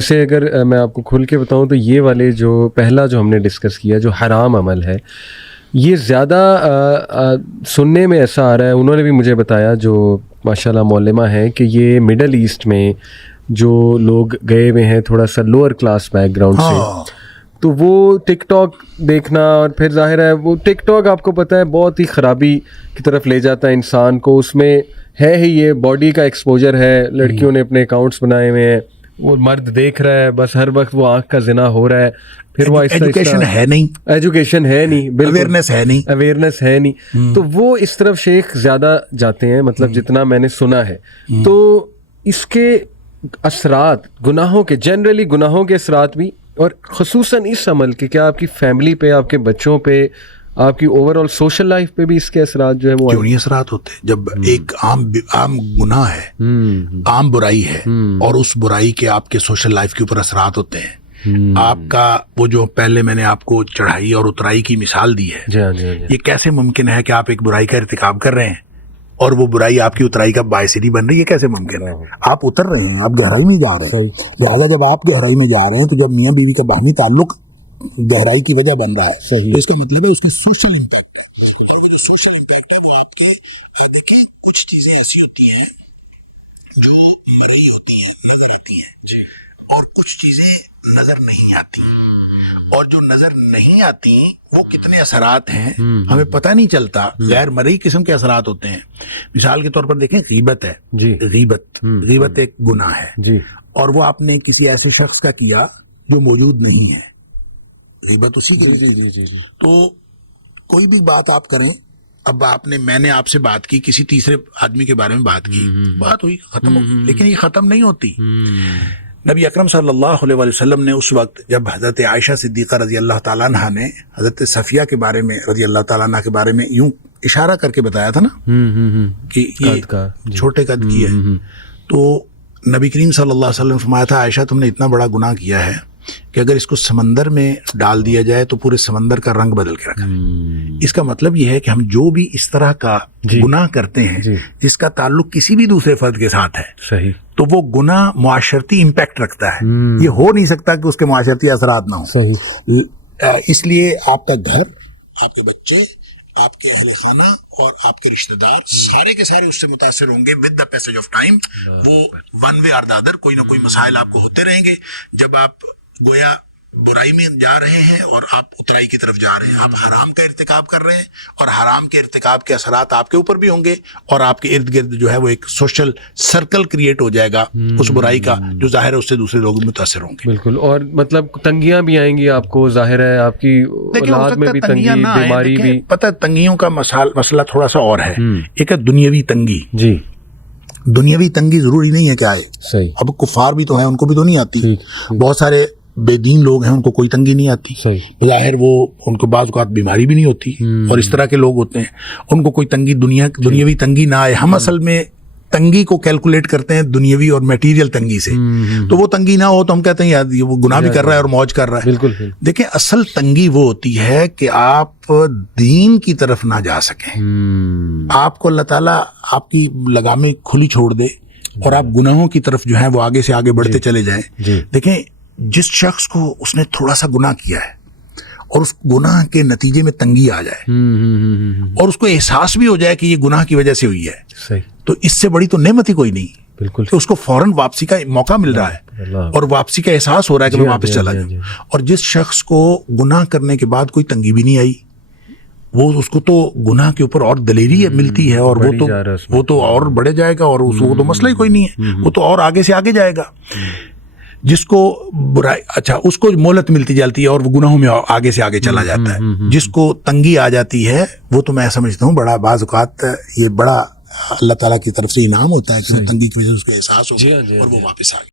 جیسے اگر میں آپ کو کھل کے بتاؤں تو یہ والے جو پہلا جو ہم نے ڈسکس کیا جو حرام عمل ہے، یہ زیادہ سننے میں ایسا آ رہا ہے، انہوں نے بھی مجھے بتایا جو ماشاءاللہ معلمہ ہیں، کہ یہ مڈل ایسٹ میں جو لوگ گئے ہوئے ہیں تھوڑا سا لوور کلاس بیک گراؤنڈ سے، تو وہ ٹک ٹاک دیکھنا، اور پھر ظاہر ہے وہ ٹک ٹاک آپ کو پتہ ہے بہت ہی خرابی کی طرف لے جاتا ہے انسان کو، اس میں ہے ہی یہ باڈی کا ایکسپوجر ہے، لڑکیوں نے اپنے اکاؤنٹس بنائے ہوئے ہیں، وہ مرد دیکھ رہا ہے، بس ہر وقت وہ آنکھ کا زنا ہو رہا ہے، پھر وہ ایجوکیشن ہے نہیں، ایجوکیشن ہے نہیں، بالکل اویئرنیس ہے نہیں، تو وہ اس طرف شیخ زیادہ جاتے ہیں، مطلب جتنا میں نے سنا ہے۔ تو اس کے اثرات گناہوں کے، جنرلی گناہوں کے اثرات بھی، اور خصوصاً اس عمل کے کیا آپ کی فیملی پہ، آپ کے بچوں پہ، آپ کی اوور آل سوشل لائف پہ بھی اس کے اثرات جو ہے وہ کیوں نہیں اثرات ہوتے؟ جب ایک عام گناہ ہے، عام برائی ہے، اور اس برائی کے آپ کے سوشل لائف کے اوپر اثرات ہوتے ہیں۔ آپ کا وہ جو پہلے میں نے آپ کو چڑھائی اور اترائی کی مثال دی ہے، یہ کیسے ممکن ہے کہ آپ ایک برائی کا ارتکاب کر رہے ہیں اور وہ برائی آپ کی اترائی کا باعث نہیں بن رہی؟ یہ کیسے ممکن ہے؟ آپ اتر رہے ہیں، آپ گہرائی میں جا رہے ہیں، لہٰذا جب آپ گہرائی میں جا رہے ہیں تو جب میاں بیوی کا باہمی تعلق گہرائی کی وجہ بن رہا ہے، تو اس کا مطلب ہے اس کا سوشل امپیکٹ ہے، اور وہ جو سوشل امپیکٹ ہے وہ آپ کے دیکھیں کچھ چیزیں ایسی ہوتی ہیں جو مرئی ہوتی ہیں، نظر آتی ہیں، اور کچھ چیزیں نظر نہیں آتی، اور جو نظر نہیں آتی وہ کتنے اثرات ہیں ہمیں پتہ نہیں چلتا، غیر مرئی قسم کے اثرات ہوتے ہیں۔ مثال کے طور پر دیکھیں، غیبت ہے، غیبت ایک گناہ ہے، اور وہ آپ نے کسی ایسے شخص کا کیا جو موجود نہیں ہے، غیبت اسی کے لیے۔ تو کوئی بھی بات آپ کریں، اب میں نے آپ سے بات کی، کسی تیسرے آدمی کے بارے میں بات کی، بات ہوئی، ختم ہو گئی، لیکن یہ ختم نہیں ہوتی۔ نبی اکرم صلی اللہ علیہ وسلم نے اس وقت جب حضرت عائشہ صدیقہ رضی اللہ تعالیٰ عنہ نے حضرت صفیہ کے بارے میں رضی اللہ تعالیٰ عنہ کے بارے میں یوں اشارہ کر کے بتایا تھا نا کہ یہ چھوٹے قد کی ہے، تو نبی کریم صلی اللہ علیہ وسلم نے فرمایا تھا، عائشہ تم نے اتنا بڑا گناہ کیا ہے کہ اگر اس کو سمندر میں ڈال دیا جائے تو پورے سمندر کا رنگ بدل کے رکھا ہے۔ اس کا مطلب یہ ہے کہ ہم جو بھی اس طرح کا گناہ کرتے ہیں جس کا تعلق کسی بھی دوسرے فرد کے ساتھ ہے، تو وہ گناہ معاشرتی امپیکٹ رکھتا ہے، یہ ہو نہیں سکتا کہ اس کے معاشرتی اثرات نہ ہوں۔ اس لیے آپ کا گھر، آپ کے بچے، آپ کے اہل خانہ اور آپ کے رشتہ دار سارے کے سارے اس سے متاثر ہوں گے with the passage of time. وہ ون وے اور دا ادر کوئی نہ کوئی مسائل آپ کو ہوتے رہیں گے۔ جب آپ گویا برائی میں جا رہے ہیں اور آپ اترائی کی طرف جا رہے ہیں، آپ حرام کا ارتکاب کر رہے ہیں، اور حرام کے ارتکاب کے اثرات آپ کے اوپر بھی ہوں گے، اور آپ کے ارد گرد جو ہے وہ ایک سوشل سرکل کریٹ ہو جائے گا اس برائی کا، جو ظاہر ہے اس سے دوسرے لوگ متاثر ہوں گے۔ بالکل، اور مطلب تنگیاں بھی آئیں گی آپ کو، ظاہر ہے آپ کی اولاد میں بھی تنگی، بیماری بھی۔ پتہ تنگیوں کا مسئلہ تھوڑا سا اور ہے، ایک ہے دنیاوی تنگی۔ دنیاوی تنگی ضروری نہیں ہے کہ آئے، اب کفار بھی تو ہیں، ان کو بھی تو نہیں آتی، بہت سارے بے دین لوگ ہیں ان کو کوئی تنگی نہیں آتی، ظاہر وہ ان کو بعض اوقات بیماری بھی نہیں ہوتی، اور اس طرح کے لوگ ہوتے ہیں ان کو کوئی تنگی دنیاوی تنگی نہ آئے۔ ہم اصل میں تنگی کو کیلکولیٹ کرتے ہیں دنیاوی اور میٹیریل تنگی سے، تو وہ تنگی نہ ہو تو ہم کہتے ہیں یار یہ وہ گناہ بھی کر رہا ہے اور موج کر رہا ہے۔ دیکھیں اصل تنگی وہ ہوتی ہے کہ آپ دین کی طرف نہ جا سکیں، آپ کو اللہ تعالیٰ آپ کی لگامیں کھلی چھوڑ دے اور آپ گناہوں کی طرف جو ہے وہ آگے سے آگے بڑھتے چلے جائیں۔ دیکھیں جس شخص کو اس نے تھوڑا سا گناہ کیا ہے اور اس گناہ کے نتیجے میں تنگی آ جائے اور اس کو احساس بھی ہو جائے کہ یہ گناہ کی وجہ سے ہوئی ہے، تو اس سے بڑی تو نعمت ہی کوئی نہیں کہ اس کو فوراً واپسی کا موقع مل رہا ہے اور واپسی کا احساس ہو رہا ہے کہ میں واپس چلا جاؤں۔ اور جس شخص کو گناہ کرنے کے بعد کوئی تنگی بھی نہیں آئی، وہ اس کو تو گناہ کے اوپر اور دلیری ملتی ہے، اور وہ تو اور بڑھے جائے گا، اور اس کو تو مسئلہ ہی کوئی نہیں ہے، وہ تو اور آگے سے آگے جائے گا۔ جس کو برائی اس کو مہلت ملتی جاتی ہے اور وہ گناہوں میں آگے سے آگے چلا جاتا ہے۔ جس کو تنگی آ جاتی ہے وہ تو میں سمجھتا ہوں بڑا بعض اوقات یہ بڑا اللہ تعالیٰ کی طرف سے انعام ہوتا ہے کہ تنگی کی وجہ سے اس کو احساس ہو اور وہ واپس آ گیا۔